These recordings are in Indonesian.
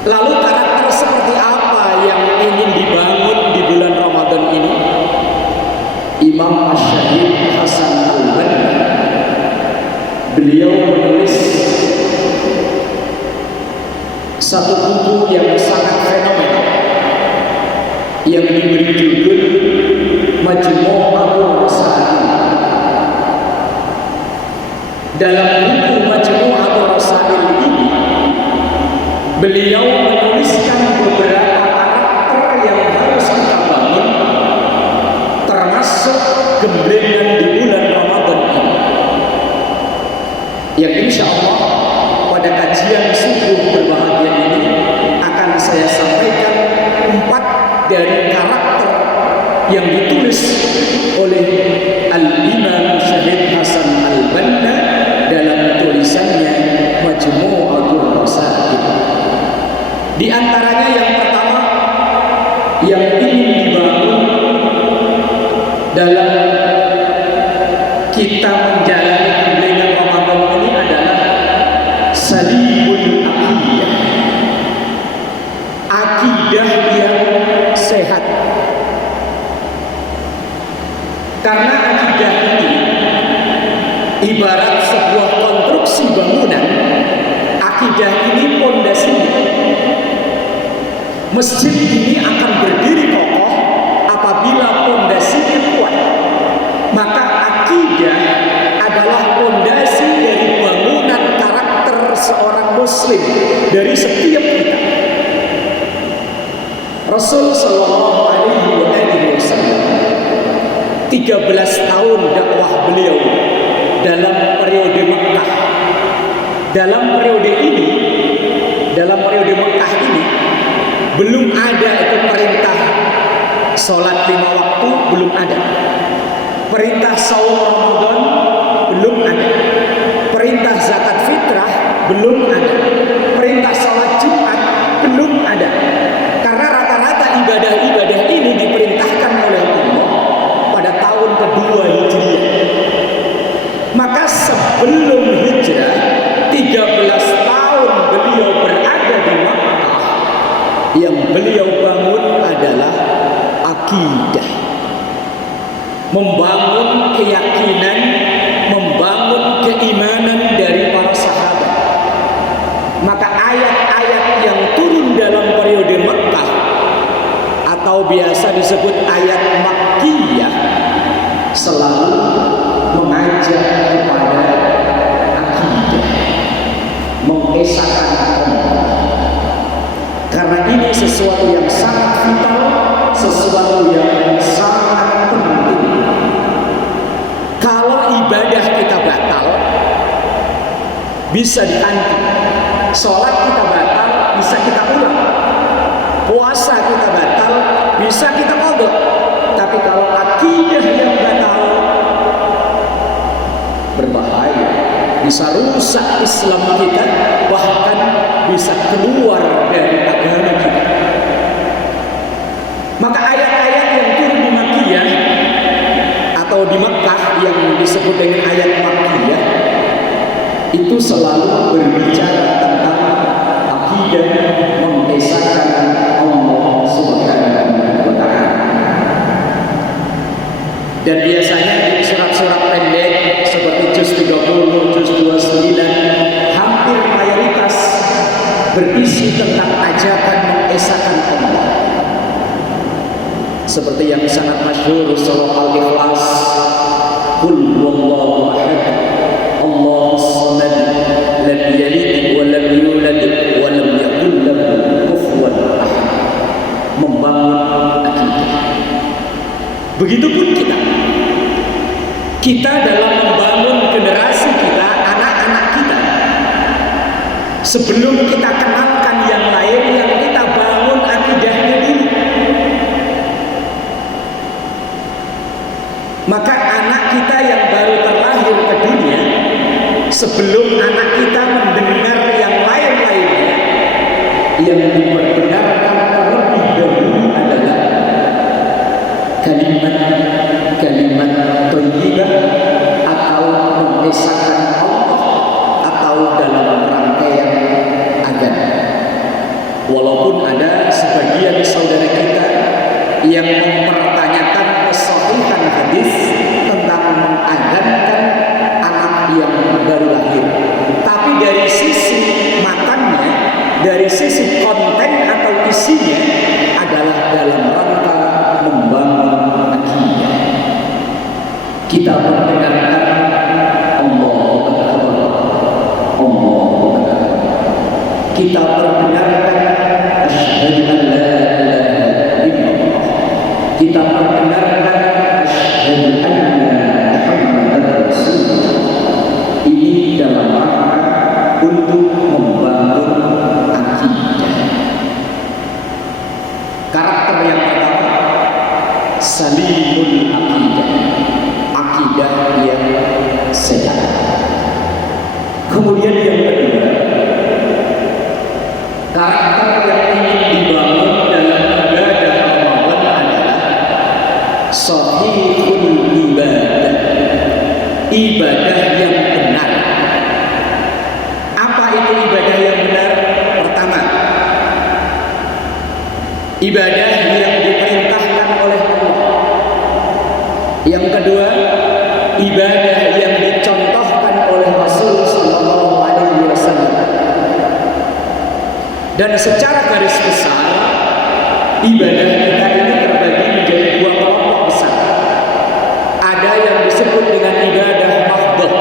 Lalu karakter seperti apa yang ingin dibangun di bulan Ramadan ini? Imam Asy-Syaikh Hasan Al-Banna, beliau menulis satu buku yang sangat fenomenal yang diberi judul Majmu'atul Rasail. Dalam buku Majmu'atul Rasail ini, beliau menuliskan beberapa karakter yang harus kita bangun, termasuk gemblengan di bulan Ramadan ini, yang insya Allah pada kajian subuh berbahagia ini akan saya sampaikan 4 dari karakter yang ditulis oleh Al-Imam Syahid Hasan Al-Banna dalam tulisannya Majmu'atul Rasail. Di antaranya yang pertama yang ingin dibangun dalam kita menjalani gemblengan Ramadan ini adalah salimul aqidah, akidah yang sehat. Karena akidah ini ibarat sebuah konstruksi bangunan. Akidah ini pondasinya. Masjid ini akan berdiri kokoh apabila pondasinya kuat. Maka akidah adalah pondasi dari bangunan karakter seorang muslim, dari setiap kita. Rasul sallallahu alaihi wasallam 13 tahun dakwah beliau dalam periode Mekah. Dalam periode Mekah ini belum ada itu perintah sholat 5 waktu, belum ada. Perintah saum Ramadan belum ada. Perintah zakat fitrah belum ada. Perintah sholat Jumat belum ada. Karena rata-rata ibadah-ibadah ini diperintahkan oleh Allah pada tahun kedua Hijriah. Maka sebelum hijrah 13 tahun beliau berada di Makkah, yang beliau bangun adalah akidah, membangun keyakinan, membangun keimanan dari para sahabat. Maka ayat-ayat yang turun dalam periode Makkah atau biasa disebut ayat Makkiyah selalu mengajak kepada akidah, mengesahkan Allah. Karena ini sesuatu yang sangat vital, sesuatu yang sangat penting. Kalau ibadah kita batal, bisa diganti. Sholat kita batal, bisa kita ulang. Puasa kita batal, bisa kita qadha. Tapi kalau akidah yang batal, berbahaya, bisa rusak Islam kita, bahkan bisa keluar dari agama kita. Maka ayat-ayat yang turun di Makkiyah atau di Mekah yang disebut dengan ayat Makkiyah itu selalu berbicara tentang akidah, mengesahkan Allah Subhanahu wa Ta'ala. Dan biasanya di surat-surat pendek seperti juz 30, juz 29 hampir mayoritas berisi tentang ajakan mengesahkan Allah. Seperti yang sangat masyhur surah Al-Ikhlas, Qul huwallahu ahad, Allahus samad, lam yalid wa lam yulad wa lam yakul lahu kufuwan ahad. Membangun akidah. Begitupun kita dalam membangun generasi kita, anak-anak kita. Sebelum kita kenalkan yang lain, yang kita bangun akidahnya dulu. Maka anak kita yang baru terlahir ke dunia, sebelum anak kita mendengar yang lain-lainnya, yang diperdengarkan terlebih dahulu adalah kalimat thayyibah atau mengesahkan Allah atau dalam rangkaian adzan. kita perdengarkan asyhadu an la ilaha illallah, kita perdengarkan asyhadu anna Muhammadar Rasulullah. Ini dalam rangka untuk membangun akidah. Karakter yang pertama, salimul akidah, akidah yang sehat. Kemudian yang kedua, karakter yang ingin dibangun dalam ibadah Ramadan adalah sahihul ibadah, ibadah yang benar. Apa itu ibadah yang benar? Pertama, ibadah yang diperintahkan oleh Allah. Yang kedua, ibadah yang dicontohkan oleh Rasul sallallahu alaihi wasallam. Dan secara garis besar, ibadah kita ini terbagi menjadi dua kelompok besar. Ada yang disebut dengan ibadah mahdhah,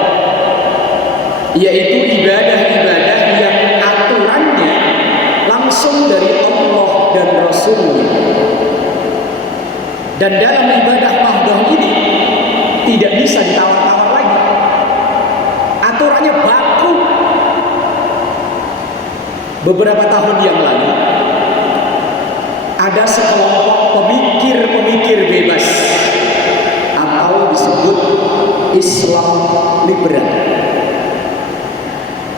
yaitu ibadah-ibadah yang aturannya langsung dari Allah dan Rasulnya. Dan dalam ibadah mahdhah ini tidak bisa ditawar-tawar lagi. Aturannya baku. Beberapa tahun yang lalu ada sekelompok pemikir-pemikir bebas atau disebut Islam liberal.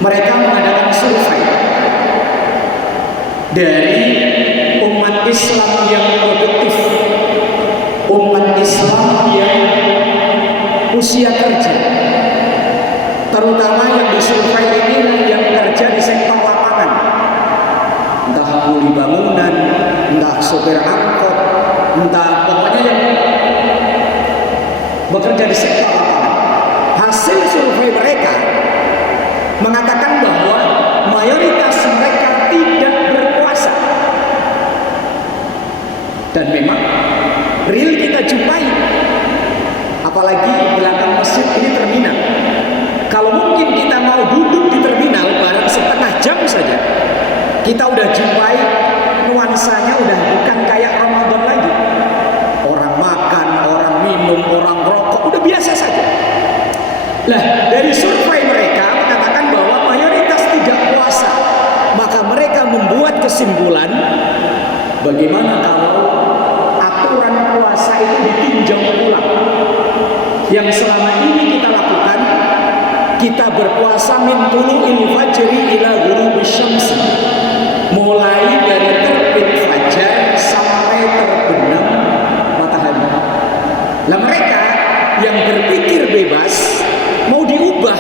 Mereka mengadakan survei dari umat Islam yang produktif, umat Islam yang usia kerja, terutama yang disurvei ini yang kerja di sektor lapangan, entah kuli bangunan, entah sopir angkot, entah pokoknya yang bekerja di sektor lapangan. Hasil survei mereka mengatakan bahwa mayoritas mereka tidak berpuasa. Dan memang real kita jumpai, apalagi belakang masjid ini terminal. Kalau mungkin kita mau duduk di terminal barang setengah jam saja, kita udah jumpai nuansanya udah bukan kayak Ramadan lagi. Orang makan, orang minum, orang rokok, udah biasa saja. Lah, dari survei mereka mengatakan bahwa mayoritas tidak puasa. Maka mereka membuat kesimpulan, bagaimana kalau aturan puasa itu ditinjau ulang? Yang selama ini kita lakukan, kita berpuasa min tulu'il fajri ila ghurubis syamsi, mulai dari terbit fajar sampai terbenam matahari. Lah mereka yang berpikir bebas mau diubah,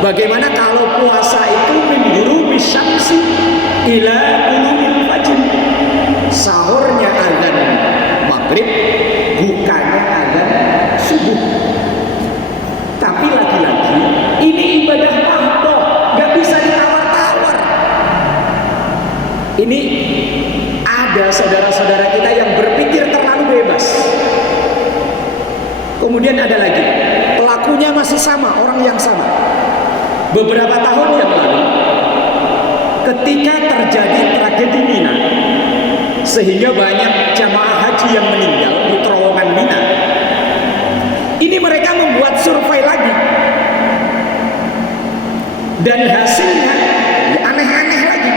bagaimana kalau puasa itu min ghurubis syamsi ila tulu'il fajri, sahurnya azan maghrib, bukannya azan subuh. Tapi lagi-lagi ini ibadah mahdhah, gak bisa ditawar-tawar. Ini ada saudara-saudara kita yang berpikir terlalu bebas. Kemudian ada lagi, pelakunya masih sama, orang yang sama. Beberapa tahun yang lalu, ketika terjadi tragedi Mina, sehingga banyak jamaah haji yang meninggal di terowongan Mina, ini mereka membuat survei lagi, dan hasilnya ya aneh-aneh lagi.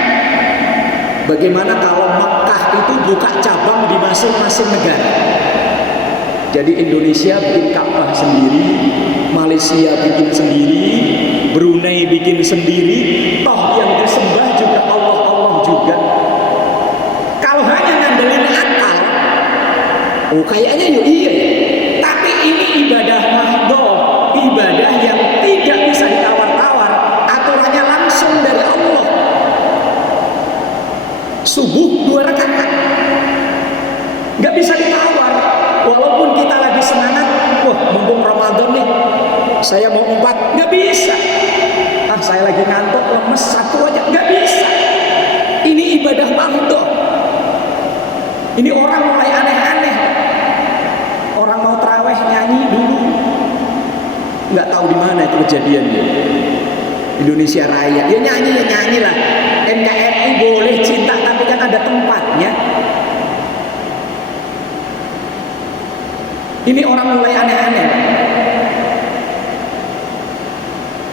Bagaimana kalau Makkah itu buka cabang di masing-masing negara? Jadi Indonesia bikin Ka'bah sendiri, Malaysia bikin sendiri, Brunei bikin sendiri, toh yang disembah juga Allah juga. Kalau hanya ngandelin akal, oh kayaknya yuk iya. Tapi ini ibadah mahdhah, ibadah yang tidak bisa ditawar-tawar, aturannya langsung dari Allah. Subuh 2 rakaat, nggak bisa ditawar. Walaupun kita lagi semangat, wah mumpung Ramadan nih, saya mau 4, nggak bisa. Saya lagi ngantuk, lemes 1 aja, nggak bisa. Ini ibadah mahdhah. Ini orang mulai aneh-aneh. Orang mau tarawih nyanyi dulu, nggak tahu di mana itu kejadiannya. Indonesia Raya, ya nyanyi lah. orang mulai aneh-aneh.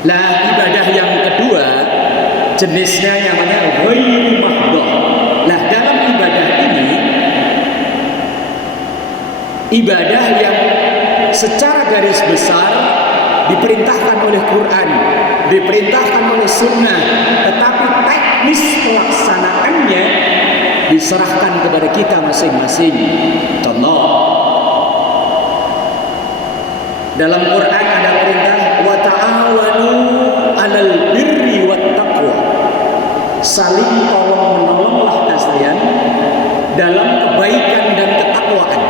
Lah ibadah yang kedua jenisnya namanya ghairu mahdhah. Lah dalam ibadah ini, ibadah yang secara garis besar diperintahkan oleh Quran, diperintahkan oleh Sunnah, tetapi teknis pelaksanaannya diserahkan kepada kita masing-masing. Contoh, dalam Quran ada perintah wa ta'awanu 'alal birri wat taqwa. Saling tolong menolonglah kalian dalam kebaikan dan ketakwaan.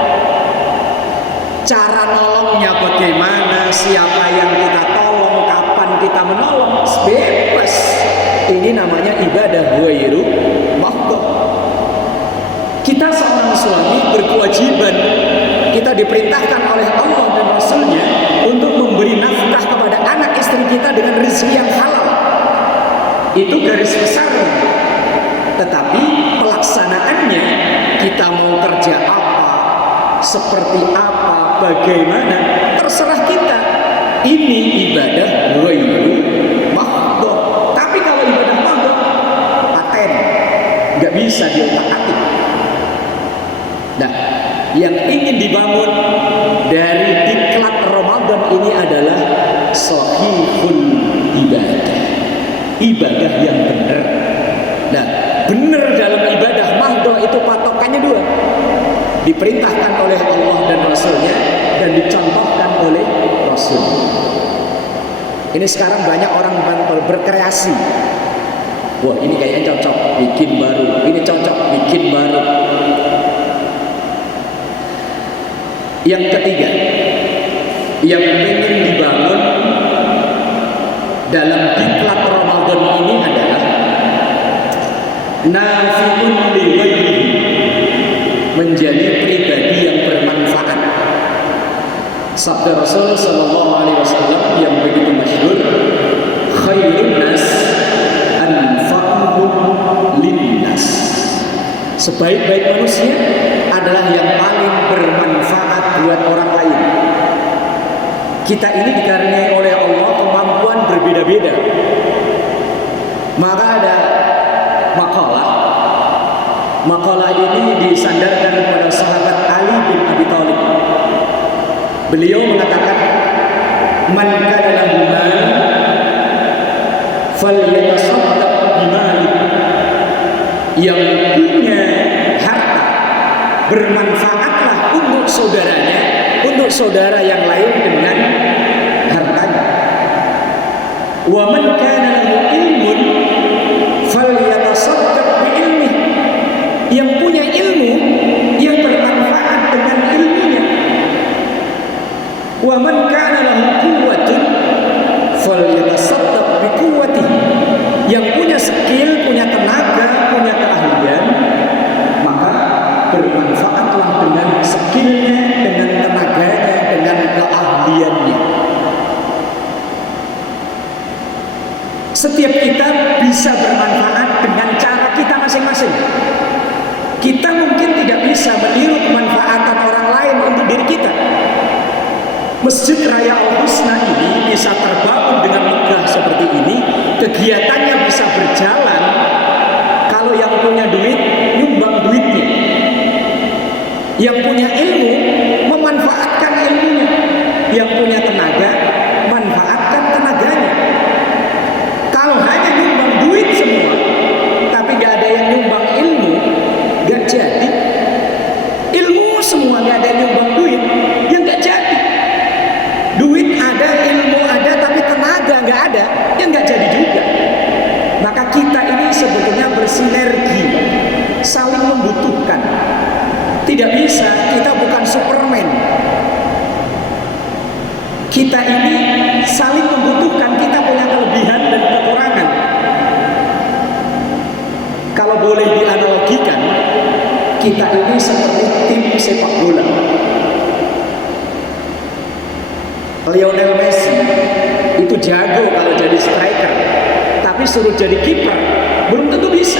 Cara nolongnya bagaimana, siapa yang kita tolong, kapan kita menolong, bebas. Ini namanya ibadah ghairu mahdhah. Kita seorang suami berkewajiban, kita diperintahkan oleh Allah dan Rasulnya untuk memberi nafkah kepada anak istri kita dengan rezeki yang halal. Itu garis besarnya. Tetapi pelaksanaannya, kita mau kerja apa, seperti apa, bagaimana, terserah kita. Ini ibadah ghairu mahdhah. Tapi kalau ibadah mahdhah, paten, nggak bisa diotak-atik. Nah, yang ingin dibangun dari diklat Ramadan ini adalah shahihul ibadah, ibadah yang benar. Nah, benar dalam ibadah mahdhah itu patokannya dua, diperintahkan oleh Allah dan Rasulnya dan dicontohkan oleh Rasul. Ini sekarang banyak orang berkreasi. Wah, ini kayaknya cocok bikin baru, ini cocok bikin baru. Yang ketiga, yang ingin dibangun dalam diklat Ramadan ini adalah nafi'un li ghairihi, menjadi pribadi yang bermanfaat. Sabda Rasul sallallahu alaihi wasallam yang begitu masyhur, khairun nas anfa'uhum linnas. Sebaik-baik manusia adalah yang paling bermanfaat buat orang lain. Kita ini dikaruniai oleh Allah kemampuan berbeda-beda. Maka ada makalah ini disandarkan kepada sahabat Ali bin Abi Thalib. Beliau mengatakan, man kana lahu mal falyatasaddaq bimali. Yang punya harta, bermanfaatlah untuk saudaranya, untuk saudara yang lain dengan hartanya. Wa man kana lahu ilmun falyatasaddaq bi ilmihi. Yang punya ilmu, yang bermanfaat dengan ilmunya. Wa man kana lahu quwwatun falyatasaddaq bi quwwatihi. Yang punya skill, punya tenaga, punya keahlian, maka bermanfaatlah dengan skillnya, dengan tenaganya, dengan keahliannya. Setiap kita bisa bermanfaat dengan cara kita masing-masing. Kita mungkin tidak bisa meniru kemanfaatan orang lain untuk diri kita. Masjid Raya Al-Husna ini bisa terbangun dengan megah seperti ini, kegiatannya bisa berjalan kalau yang punya duit nyumbang duitnya, yang punya ilmu memanfaatkan ilmunya, yang punya tenaga manfaatkan tenaganya. Kalau hanya nyumbang duit semua tapi gak ada yang nyumbang ilmu, gak jadi. Ilmu semua gak ada yang nyumbang duit, yang gak jadi. Duit ada, ilmu ada, tapi tenaga nggak ada, yang nggak jadi juga. Maka kita ini sebetulnya bersinergi, saling membutuhkan. Tidak bisa, kita bukan Superman. Kita ini saling membutuhkan, kita punya kelebihan dan kekurangan. Kalau boleh dianalogikan, kita ini seperti tim sepak bola. Lionel Messi itu jago kalau jadi striker, tapi suruh jadi kiper belum tentu bisa.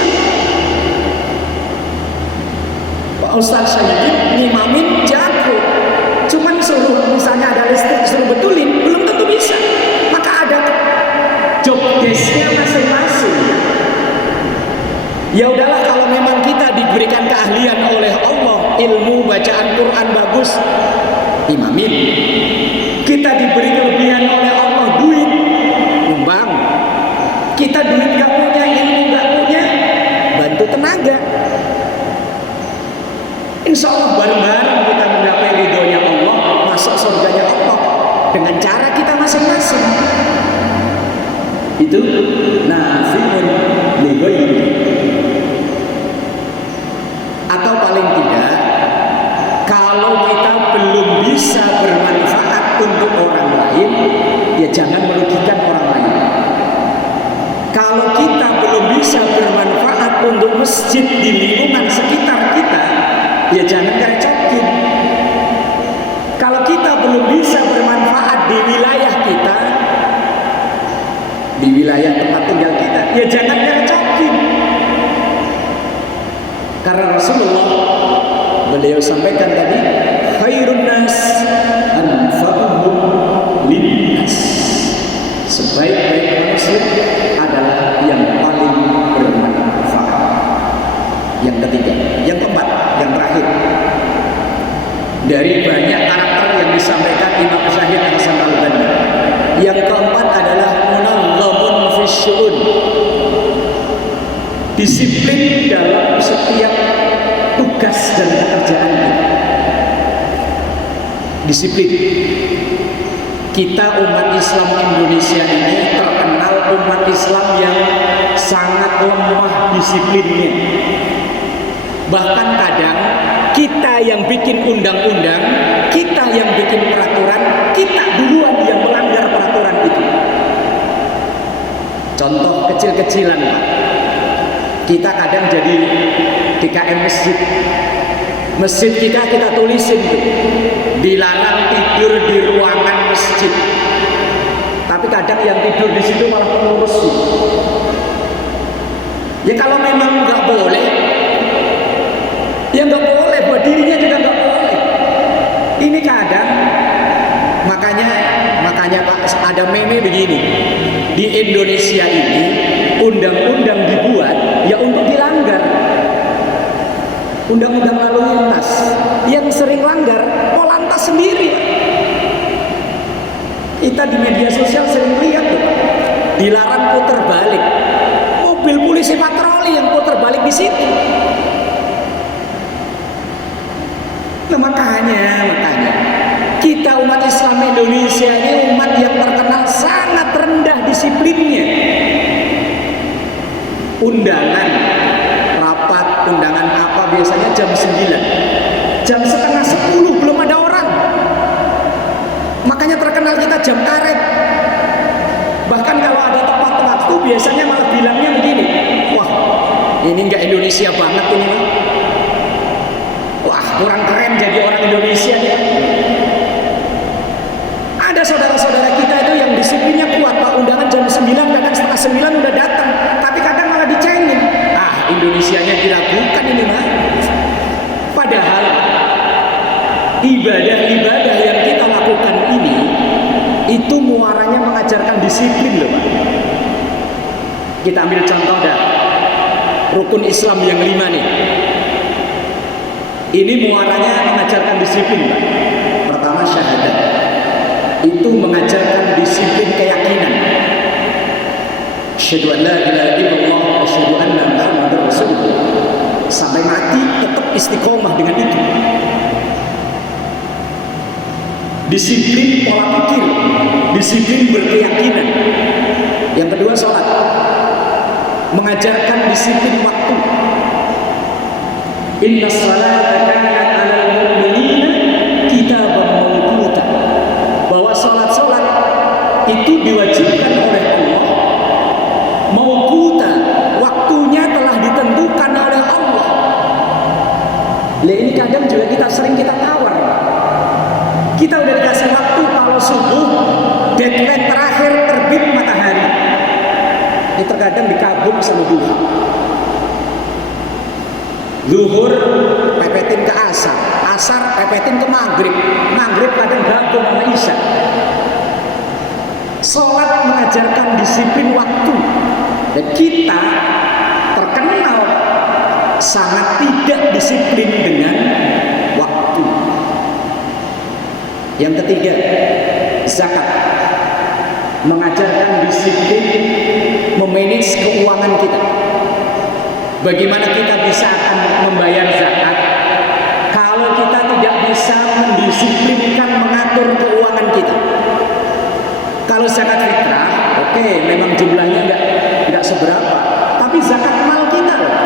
Pak Ustaz Sayyid ngimamin jago, cuman suruh Ya udahlah, kalau memang kita diberikan keahlian oleh Allah, ilmu bacaan Quran bagus, imamin. Kita diberi kelebihan oleh Allah, duit, nyumbang. Kita duit gak punya, ilmu gak punya, bantu tenaga. Insya Allah bareng-bareng kita menggapai ridhonya Allah, masuk surganya Allah dengan cara kita masing-masing. Itu nafi'un li ghairi. Atau paling tidak, kalau kita belum bisa bermanfaat untuk orang lain, ya jangan merugikan orang lain. Kalau kita belum bisa bermanfaat untuk masjid di lingkungan sekitar kita, ya jangan kerecokin. Kalau kita belum bisa bermanfaat di wilayah kita, di wilayah tempat tinggal kita, ya jangan kerecokin. Karena Rasulullah, beliau sampaikan tadi, khairun nas anfa'uhum linnas. Sebaik-baik manusia adalah yang paling bermanfaat. Yang ketiga, yang keempat, yang terakhir, dari banyak karakter yang disampaikan Imam Syahid Hasan Al-Banna, yang keempat adalah munazzamun fisyu'un, disiplin dalam setiap tugas dan pekerjaan kita. Disiplin. Kita umat Islam Indonesia ini terkenal umat Islam yang sangat lemah disiplinnya. Bahkan kadang kita yang bikin undang-undang, kita yang bikin peraturan, kita duluan yang melanggar peraturan itu. Contoh kecil-kecilan, Pak. Kita kadang jadi DKM masjid. Masjid kita tulisin dilarang tidur di ruangan masjid. Tapi kadang yang tidur di situ malah pengurus. Ya kalau memang nggak boleh, ya nggak boleh, buat dirinya juga nggak boleh. Ini kadang makanya Pak, ada meme begini. Di Indonesia ini undang-undang dibuat ya untuk dilanggar. Undang-undang lalu lintas yang sering langgar polantas sendiri. Kita di media sosial sering lihat tuh, dilarang putar balik. Mobil polisi patroli yang putar balik di situ. Nah, makanya kita umat Islam Indonesia ini umat yang terkenal sangat rendah disiplinnya. Undangan rapat, undangan apa biasanya jam 9, jam setengah 10 belum ada orang. Makanya terkenal kita jam karet. Bahkan kalau ada tepat waktu biasanya malah bilangnya begini, wah ini nggak Indonesia banget ini, wah kurang keren jadi orang Indonesia ya. Ada saudara-saudara kita itu yang disiplinnya kuat, Pak, undangan jam 9, kadang setengah 9 udah datang, tapi kadang malah dicengin. Indonesianya diragukan ini, Pak. Padahal ibadah-ibadah yang kita lakukan ini itu muaranya mengajarkan disiplin loh, Pak. Kita ambil contoh dah, rukun Islam yang 5 nih. Ini muaranya mengajarkan disiplin, Pak. Pertama syahadat. Itu mengajarkan disiplin keyakinan. Asyhadu an la ilaha illallah wa asyhadu anna Muhammadar Rasulullah. Sampai mati tetap istiqomah dengan itu. Disiplin pola pikir, disiplin berkeyakinan. Yang kedua sholat, mengajarkan disiplin waktu. Inna salata kanat 'alal mu'minina kitaban mawquta. Bahwa sholat itu diwajibkan oleh Allah. Mawquta, waktunya telah ditentukan oleh Allah. Ini kadang juga kita sering tawar. Kita udah dikasih waktu kalau subuh, deadline terakhir terbit matahari. Ini terkadang dikabung sama duha. Zuhur pepetin ke asar, asar pepetin ke maghrib, maghrib kadang gabung sama isya. Sholat mengajarkan disiplin waktu. Dan kita terkenal sangat tidak disiplin dengan waktu. Yang ketiga, zakat mengajarkan disiplin memanage keuangan kita. Bagaimana kita bisa akan membayar zakat kalau kita tidak bisa mendisiplinkan mengatur keuangan kita? Kalau zakat fitrah, oke, memang jumlahnya nggak seberapa, tapi zakat mal kita loh.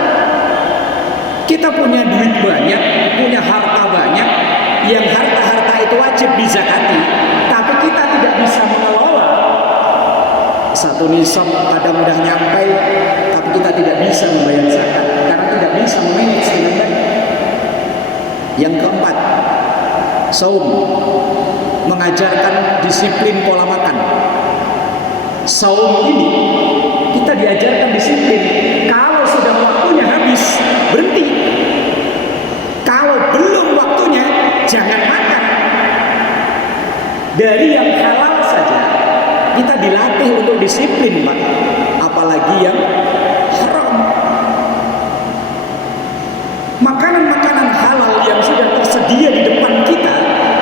Kita punya duit banyak, punya harta banyak, yang harta-harta itu wajib dizakati, tapi kita tidak bisa mengelola. Satu nisab kadang udah nyampe, tapi kita tidak bisa membayar zakat karena tidak bisa memanage dengan baik. Yang keempat, saum mengajarkan disiplin pola makan. Saum ini kita diajarkan disiplin. Kalau sudah waktunya habis, berhenti. Kalau belum waktunya, jangan makan. Dari yang halal saja kita dilatih untuk disiplin, Pak. Apalagi yang haram. Makanan-makanan halal yang sudah tersedia di depan kita,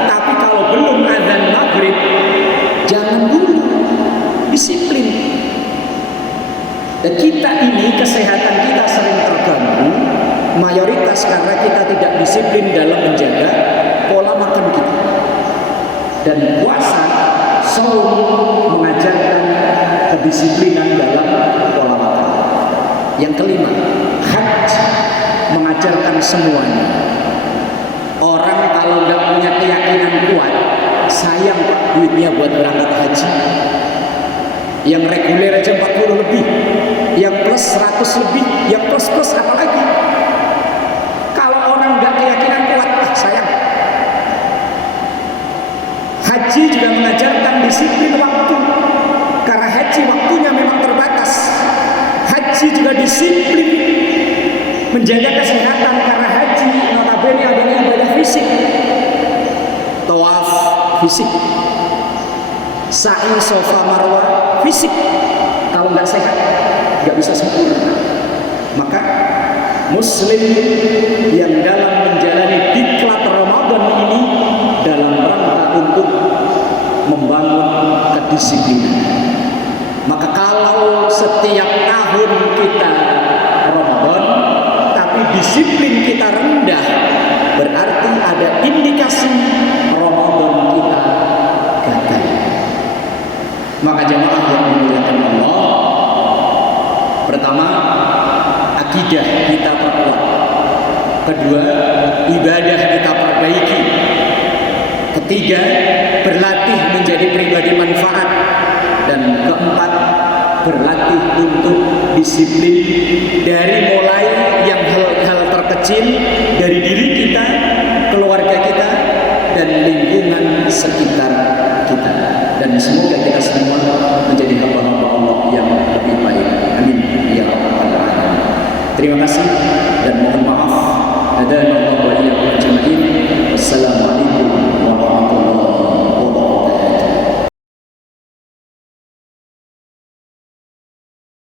tapi kalau belum azan maghrib, jangan dulu, disiplin. Dan kita ini kesehatan kita sering terganggu, mayoritas karena kita tidak disiplin dalam menjaga pola makan kita. Dan puasa, saum mengajarkan kedisiplinan dalam pola makan. Yang kelima, haji mengajarkan semuanya. Orang kalau nggak punya keyakinan kuat, sayang Pak duitnya buat berangkat haji. Yang reguler aja 40 lebih, yang plus 100 lebih, yang plus apalagi. Kalau orang nggak keyakinan kuat, sayang. Haji juga mengajarkan disiplin waktu, karena haji waktunya memang terbatas. Haji juga disiplin menjaga kesehatan, karena haji notabene adalah ibadah fisik. Tawaf fisik, sa'i sofa marwah fisik. Kalau nggak sehat, nggak bisa sempurna. Maka muslim yang dalam menjalani diklat Ramadan ini dalam rangka untuk membangun kedisiplinan. Maka kalau setiap tahun kita Ramadan tapi disiplin kita rendah, berarti ada indikasi Ramadan kita gagal. Maka jemaah yang dimuliakan Allah, pertama, akidah kita perkuat. Kedua, ibadah kita perbaiki. Ketiga, berlatih menjadi pribadi manfaat. Dan keempat, berlatih untuk disiplin dari mulai yang hal-hal terkecil dari diri kita, keluarga kita, dan lingkungan sekitar kita. Dan semoga kita semua menjadi hamba-hamba Allah yang lebih baik. Amin ya rabbal alamin. Terima kasih dan mohon maaf. Hadanallahu wa iyyakum ajma'in. Wassalamualaikum